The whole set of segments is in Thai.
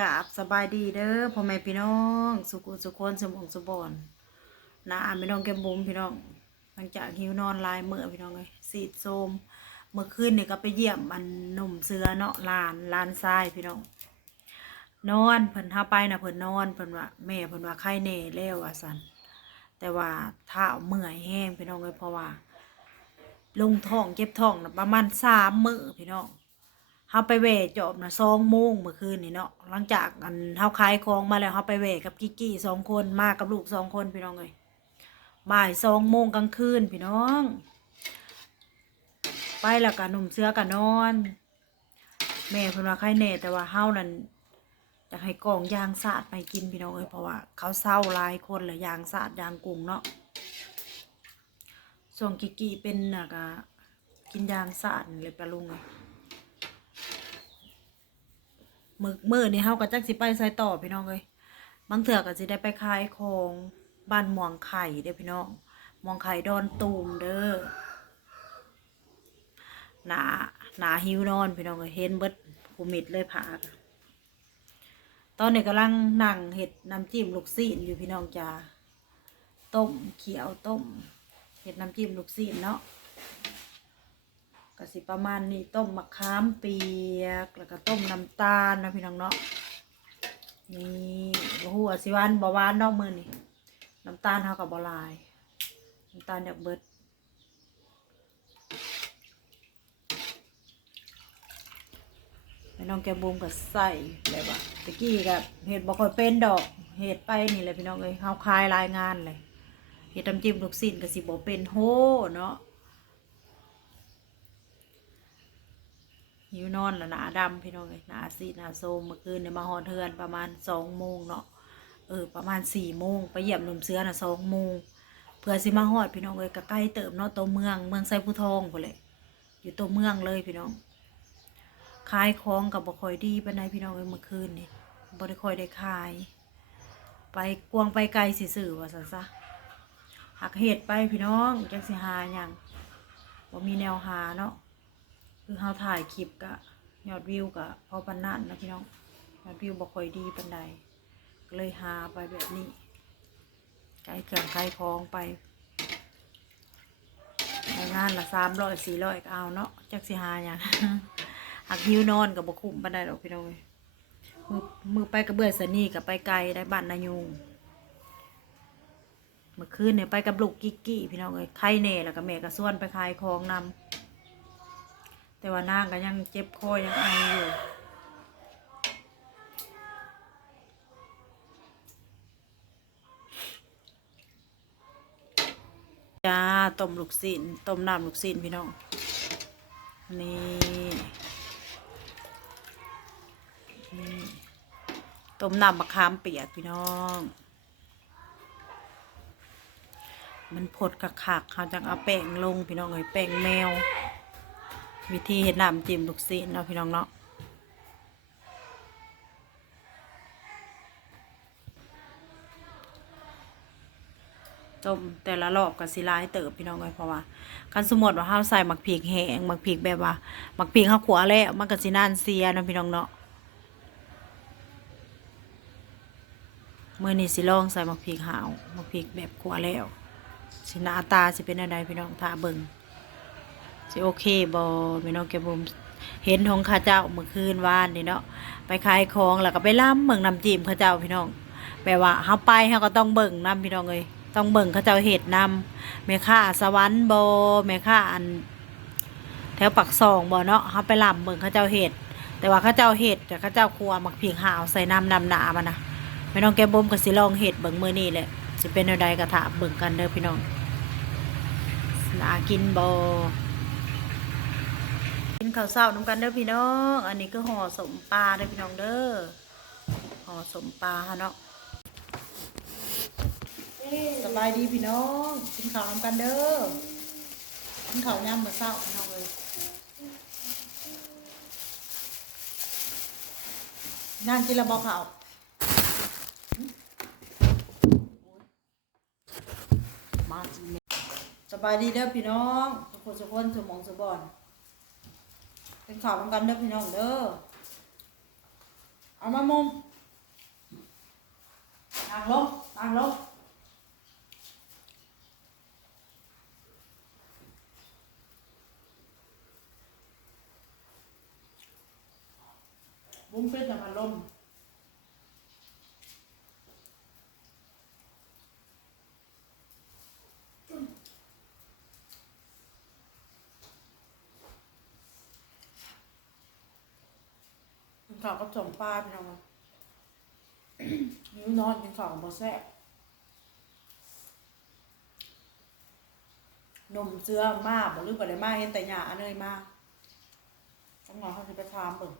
กราบสบายดีเด้อพ่อแม่พี่น้อง สุขุสุคนสมองสุบอนนะอ่านพี่น้องแก้มบุ๋มพี่น้อง หลังจากหิวนอนลายเมื่อพี่น้องเลยสีดโซมเมื่อคืนนี่ก็ไปเยี่ยมมันหนุ่มเสือเนาะลานลานทรายพี่น้องนอนเพิ่นเท้าไปนะเพิ่นนอนเพิ่นว่าแม่เพิ่นว่าไข้แน่แล้วว่าสันแต่ว่าเท้าเมื่อยแห้งพี่น้องเลยเพราะว่า ลงท้องเจ็บท้องนะประมาณสามมือพี่น้อง เฮาไปเวจอบนะสองโมงเมื่อคืนนี่เนาะหลังจากอันเฮาขายของมาแล้วเฮาไปเวกับกิกกี้สองคนมากับลูกสองคนพี่น้องเลยบ่ายสองโมงกลางคืนพี่น้อง ไปแล้วก็หนุ่มเสื้อก็นอน แม่เพิ่นว่าใครแน่แต่ว่าเฮานั่นอยากให้กองยางสาดไปกินพี่น้องเอ้ยเพราะว่าเขาเศร้าหลายคนเลยยางสาดยางกุ้งเนาะส่วนกิกกี้เป็นน่ะก็กินยางสาดเลยปะลุงเลย มือมือนี่เฮาก็จักสิไปใส่ต่อพี่น้องเลยบางเถื่อก็สิได้ไปขายของบ้านหมวงไข่เด้อพี่น้องหมวงไข่ดอนตูมเด้อหนาหนาหิวนอนพี่น้องเลยเห็นเบิดผูมิดเลยผาตอนนี้กำลังนั่งเห็ดน้ำจิ้มลูกซีนอยู่พี่น้องจ้าต้มเขียวต้มเห็ดน้ำจิ้มลูกซีนเนาะ ก็สิประมาณนี้ต้มมะขามเปียก แล้วก็ต้มน้ำตาลนะพี่น้องเนาะนี่บ่ฮู้ว่าสิหวานบ่หวานนอกมือนี่น้ำตาลเฮากับบ่ลาย น้ำตาลอยากเบิดแม่น้องแกบูมก็ใส่แบบว่าตะกี้กับเห็ดบ่ค่อยเป็นดอกเห็ดไปนี่แหละพี่น้องเอ้ยเฮาคลายรายงานเลยเห็ดน้ำจิ้มลูกสิ้นก็สิบ่เป็นโหเนาะ หิวนอนแล้วหนาดำพี่น้องเลยหนาซีหนาโซมเมื่อคืนเนี่ยมาหอดเทือนประมาณสองโมงเนาะเออประมาณสี่โมงไปเยี่ยมหนุ่มเสือน่ะสองโมงเพื่อสิมาหอดพี่น้องเลยก็ใกล้เติมเนาะตัวเมืองเมืองไซผู้ทองพอเลยอยู่ตัวเมืองเลยพี่น้องขายของกับบ่คอยดีปานใดพี่น้องเลยเมื่อคืนนี่บ่ได้คอยได้ขาย ไปกวางไปไกลสิสื่อว่าซะซะหักเหตุไปพี่น้องจังสิหาหยังบ่มีแนวหาเนาะ คือเขาถ่ายคลิปกะยอดวิวกะพอปันนั่นนะพี่น้องยอดวิวบ่ค่อยดีปันใดก็เลยหาไปแบบนี้ไกลเครื่องไกลคลองไปงานละสามร้อยสี่ร้อยก็เอาเนาะจักสิหาอย่างหักหิวนอนกับบ่คุ้มปันใดหรอกพี่น้องเอ้ยมือมือไปกระเบื้อสนี่กับไปไกลได้บ้านนายุงเมื่อคืนเนี่ยไปกับลูกกิกกี้พี่น้องเอ้ยไข่เน่แล้วก็แม่ก็ส่วนไปขายของนำ แต่ว่านางก็ยังเจ็บคอยังไออยู่จ้าต้มลูกศิลต้มน้ำลูกศิลพี่น้อง นี่นี่ต้มน้ำมะขามเปียกพี่น้อง มันผดกระขักเขาจังเอาแป้งลงพี่น้องเอ้ยแป้งแมว วิธีเห็ดน้ำจิ้มลูกซีนเนาะพี่น้องเนาะต้มแต่ละรอบกับสิลายเติบพี่น้องเลยเพราะว่าคันสมมติว่าเฮาใส่หมักพริกแห้งหมักพริกแบบว่าหมักพริกเฮาขัวแล้วมันก็สินานเสียเนาะพี่น้องเนาะเมื้อนี้สิลองใส่หมักพริกหาวหมักพริกแบบขัวแล้วสินาตาสิเป็นอะไรพี่น้องถ้าเบิ่ง สิโอเคบอพี่น้องแกบุมเห็นของข้าเจ้าเมื่อคืนวานนี่เนาะไปขายของแล้วก็ไปล่ำเมืองน้ำจิ้มข้าเจ้าพี่น้องแปลว่าเฮาไปเฮาก็ต้องเบิ่งน้ำพี่น้องเลยต้องเบิ่งข้าเจ้าเห็ดนำแม่ค้าสวรรค์บอแม่ค้าอัน แถวปักซองบอเนาะเฮาไปล่ำเบิ่งข้าเจ้าเห็ดแต่ว่าข้าเจ้าเห็ดแต่ข้าเจ้าครัวมักเพียงหาวใส่น้ำนำหนามันนะพี่น้องแกบุมก็สิลองเห็ดเบิ่งมือนี้แหละสิเป็นแนวใดก็ถามเบิ่งกันเด้อพี่น้องนากินบอ ข้าวเช้าน้ำกันเด้อพี่น้อง อันนี้ก็ห่อสมปลาเด้อพี่น้องเด้อห่อสมปลาฮะเนาะสบายดีพี่น้องกินข้าวน้ำกันเด้อกินข้าวย่ำมาเช้าพี่น้องเลยงานกินละบอกข่าวมาจิสบายดีเด้อพี่น้องทุกคนทุกคนสมองสมบอน เป็นข่าวพร้อมกันเด้อพี่น้องเด้อเอามามุมต่างลงต่างลงบุ้งเป็นจะมาลม ข่าวกับสมปลาพี่น้องหิวนอนกินข่าวมาแซ่บนมเสื้อมาบ่หรือบ่ได้มาเห็นแต่หยาเนยมาต้องรอเขาจะไปทามเบิ่ง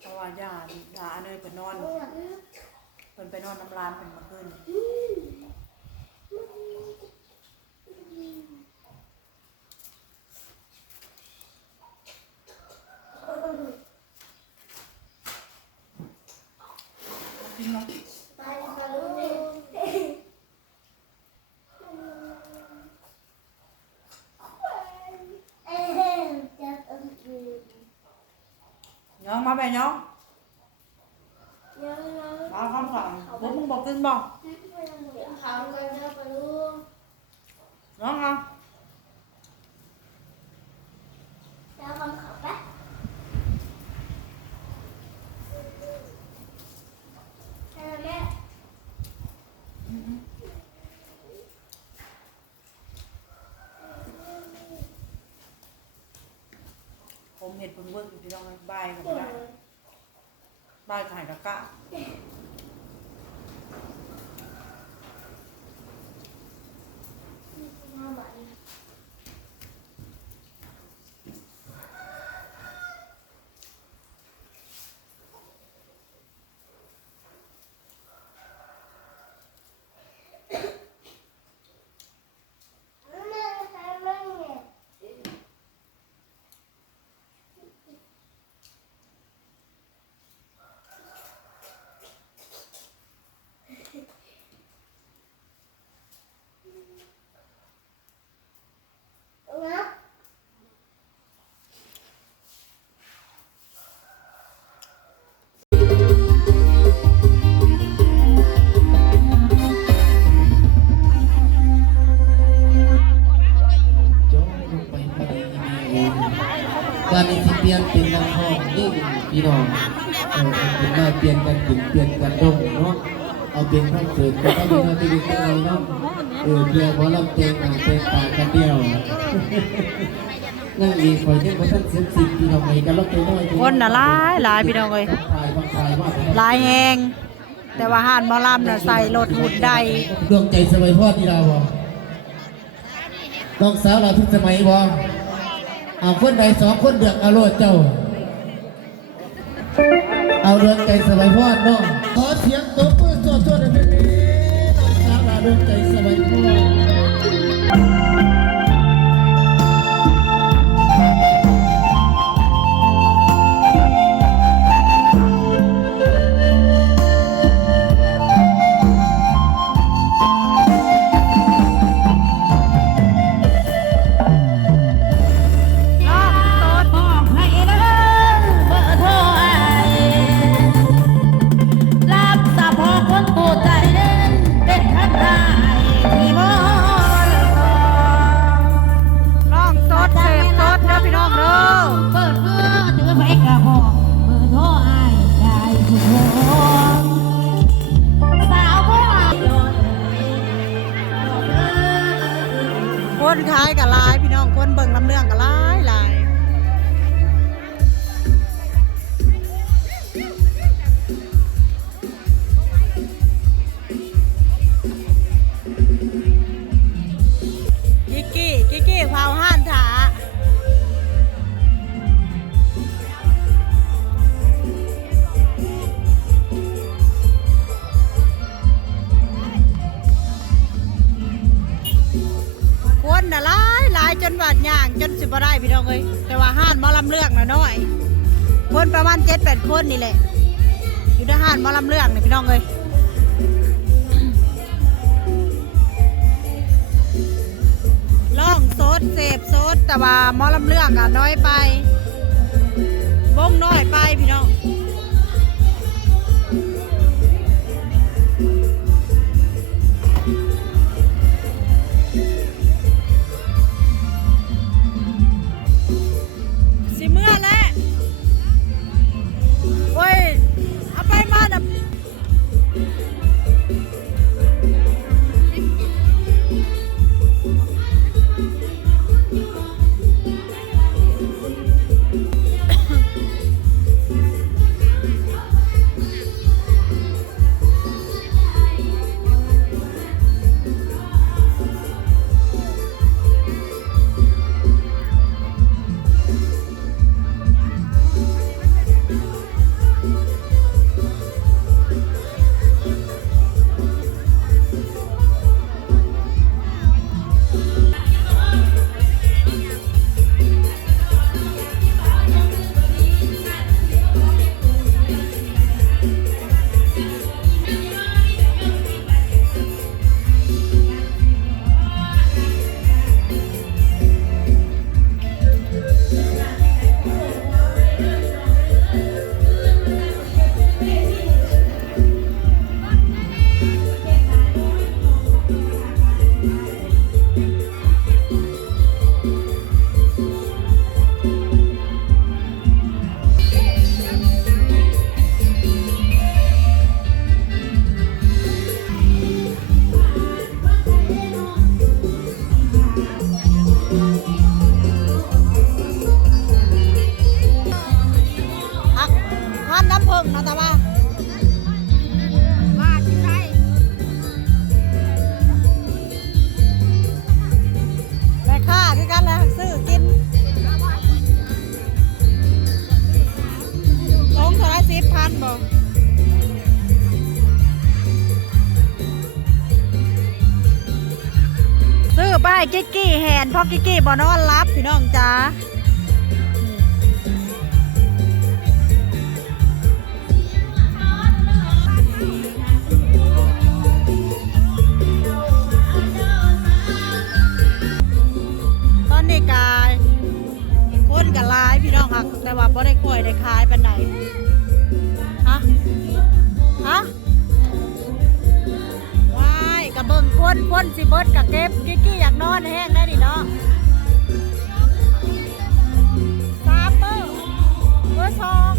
เพราะว่าหญ้าหญ้าอันเนยเพิ่นนอนเพิ่ นไปนอนน้ำร้านเป็นเมื่อคืนเนาะน้องมาไปน้อง มาคำสั่งบ่มึงบอกกินบ่น้องเอาผมเห็นเพิ่นเป้ายก็บ่ได้บายกะกะ ลี่ยนเป็นนักห้องยิ่งพี่น้องเออเป็นมาเปลี่ยนกันกินเปลี่ยนกันดงเนาะเอาเป็นข้าวเสิร์ฟก็ต้องมีหน้าที่ดีกันเลยเนาะเออเดียวพอลำเต็งอะเป็นปากกันเดียวนั่งอีกคอยยังมาท่านเสียสิบพี่น้องไปกันรถเต็มน้อยคนน่ะหลายหลายพี่น้องเอ้ยถ่ายบางถ่ายว่าหลายแหงแต่ว่าห่านหมอลำน่ะใส่รถหุ่นใดดวงใจสมัยพ่อที่เราบ่น้องสาวเราทุกสมัยบ่ เอาคนใดสองคนเดือกเอาโลดเจ้า เอาดวงใจสบายพ่อเนาะขอเสียงตบมือสดๆให้พี่น้องสาวเราดวงใจสบายพ่อำเลือกน่ะน้อย คนประมาณเจ็ดแปดคนนี่แหละ อยู่ในห้านหมอลำเลือกนี่พี่น้องเลยล่องโซดเสพโซดแต่ว่าหมอลำเลือกอะน้อยไปวงน้อยไปพี่น้อง สิบพันบ่ซื้อไปให้กิ๊กกี้แหนพราะกิ๊กกี้บ่นอนรับพี่น้องจ้าตอนนี้กายคนกับลายพี่น้องค่ะแต่ว่าบ่ได้ค่อยได้ขายปานใด ฮะ ฮะวายกระเบิงคนคนสิเบิร์ดกับเก็บกิ๊กกี้อยากนอนแห้งได้ดิเนาะสามเบอร์เบอร์สอง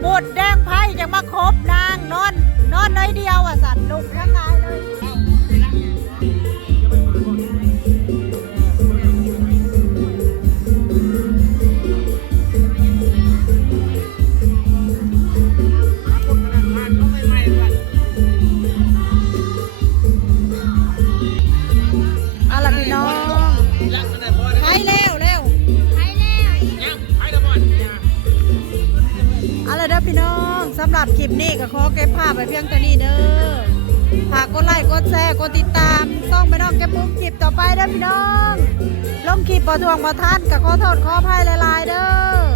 หมดแดงไพ่ยังมาครบนางนอน นอนน้อยเดียวอะสัตว์ลุกทั้งงายเลย รับคลิปนี้ก็ขอเก็บภาพไปเพียงแค่นี้เด้อฝากกดไลค์กดแชร์กดติดตามต้องไปน้องเก็บมุกคลิปต่อไปเด้อพี่น้องลงคลิปประทวงประทานกับขอโทษขออภัยหลายๆเด้อ